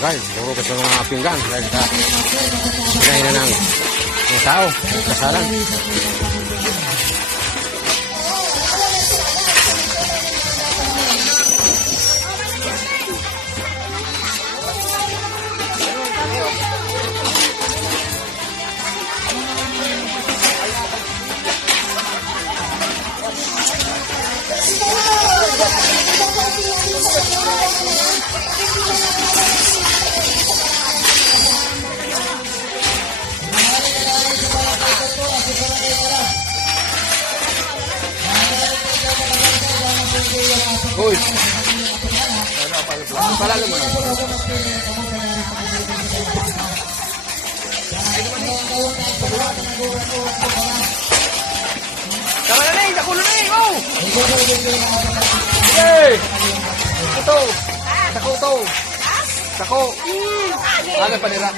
Guys, puro ka sa mga pinggan. Guys, sa kinain ng tao. Kasalan. Uy! Palalo mo na. Tama na na! Nakulo na eh! Go! Hey! Ito! Sako ito! Sako! Aga pa nila.